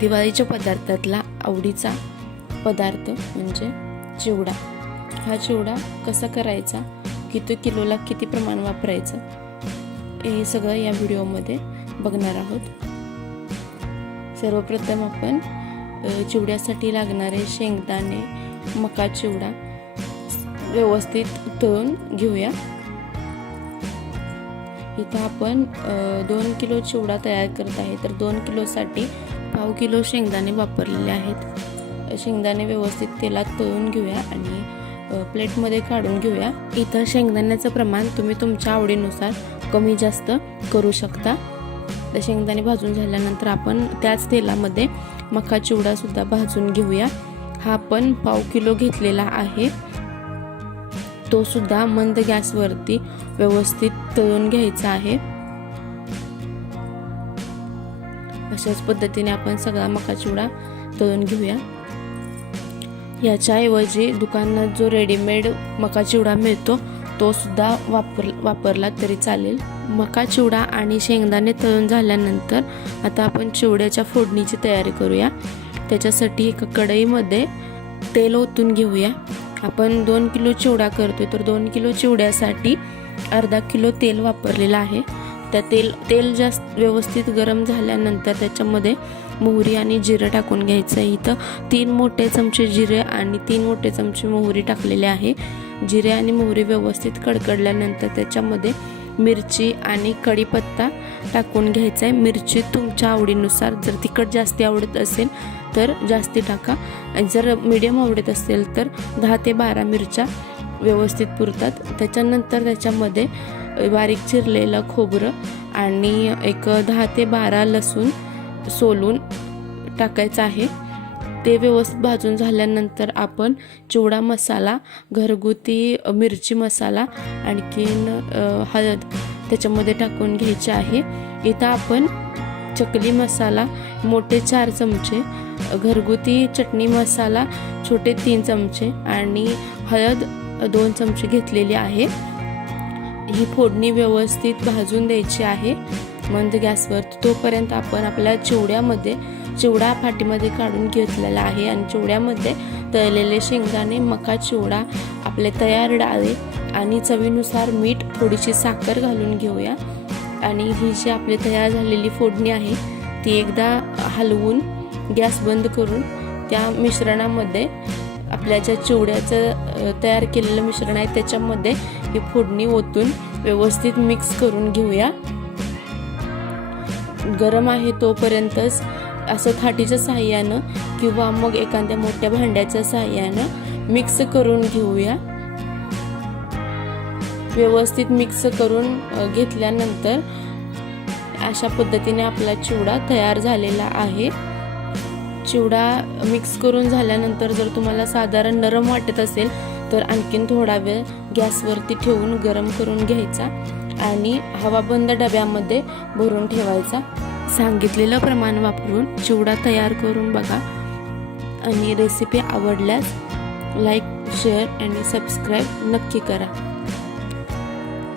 दिवाळीच्या पदार्थातला आवडीचा पदार्थ म्हणजे चिवडा। हा चिवडा कसा करायचा, किती किलोला किती प्रमाण वापरायचं, हे सगळं या व्हिडिओमध्ये बघणार आहोत। सर्वप्रथम आपण चिवड्यासाठी लागणारे शेंगदाणे, मका चिवडा व्यवस्थित तळून घेऊया। इथं आपण 2 किलो चिवडा तयार करत आहे, तर 2 किलोसाठी पाव किलो शेंगदाणे वापरलेले आहेत। शेंगदाणे व्यवस्थित तेलात तळून घेऊया आणि प्लेटमध्ये काढून घेऊया। इथं शेंगदाण्याचं प्रमाण तुम्ही तुमच्या आवडीनुसार कमी जास्त करू शकता। तर शेंगदाणे भाजून झाल्यानंतर आपण त्याच तेलामध्ये मका चिवडा सुद्धा भाजून घेऊया। हा आपण पाव किलो घेतलेला आहे, तो सुद्धा मंद गॅसवरती व्यवस्थित तळून घ्यायचा आहे। अशाच पद्धतीने आपण सगळा मका चिवडा तळून घेऊया। याच्याऐवजी दुकानात जो रेडीमेड मका चिवडा मिळतो तो सुद्धा वापरला तरी चालेल। मका चिवडा आणि शेंगदाणे तळून झाल्यानंतर आता आपण चिवड्याच्या फोडणीची तयारी करूया। त्याच्यासाठी एका कढईमध्ये तेल ओतून घेऊया। आपण 2 किलो चिवडा करतोय, तर 2 किलो चिवड्यासाठी अर्धा किलो तेल वापरलेलं आहे। त्या तेल जास्त व्यवस्थित गरम झाल्यानंतर त्याच्यामध्ये मोहरी आणि जिरे टाकून घ्यायचं आहे। इथं 3 मोठे चमचे जिरे आणि 3 मोठे चमचे मोहरी टाकलेले आहे। जिरे आणि मोहरी व्यवस्थित कडकडल्यानंतर त्याच्यामध्ये मिरची आणि कढीपत्ता टाकून घ्यायचा आहे। मिरची तुमच्या आवडीनुसार, जर तिखट जास्त आवडत असेल तर जास्ती टाका, जर मीडियम आवडत असेल तर 10 ते 12 मिरच्या व्यवस्थित पुरतात। त्याच्यानंतर त्याच्यामध्ये बारीक चिरलेलं खोबरं आणि एक 10 ते 12 लसूण सोलून टाकायचं आहे। ते व्यवस्थित भाजून झाल्यानंतर आपण चिवडा मसाला, घरगुती मिरची मसाला, आणखीन हळद त्याच्यामध्ये टाकून घ्यायचे आहे। इथं आपण चकली मसाला मोठे 4 चमचे, घरगुती चटणी मसाला छोटे 3 चमचे आणि हळद 2 चमचे घेतलेली आहे। ही फोडणी व्यवस्थित भाजून द्यायची आहे मंद गॅसवर। तोपर्यंत आपण आपल्या चिवडा पाटीमध्ये काढून घेतलेला आहे आणि चिवड्यामध्ये तळलेले शेंगदाणे, मका चिवडा, आपले तयार डाळे आणि चवीनुसार मीठ, थोडीशी साखर घालून घेऊया। आणि ही जी आपली तयार झालेली फोडणी आहे ती एकदा हलवून गॅस बंद करून त्या मिश्रणामध्ये, आपल्या ज्या चिवड्याचं तयार केलेलं मिश्रण आहे त्याच्यामध्ये ही फोडणी ओतून व्यवस्थित मिक्स करून घेऊया। गरम आहे तोपर्यंतच असं थाटीच्या साहाय्यानं किंवा मग एखाद्या मोठ्या भांड्याच्या साहाय्यानं मिक्स करून घेऊया। व्यवस्थित मिक्स करून घेतल्यानंतर अशा पद्धतीने आपला चिवडा तयार झालेला आहे। चिवडा मिक्स करून झाल्यानंतर जर तुम्हाला साधारण नरम वाटत असेल तर आणखीन थोडा वेळ गॅसवरती ठेवून गरम करून घ्यायचा आणि हवाबंद डब्यामध्ये भरून ठेवायचा। सांगितलेलं प्रमाण वापरून चिवडा तयार करून बघा आणि रेसिपी आवडल्यास लाईक, शेअर आणि सबस्क्राईब नक्की करा।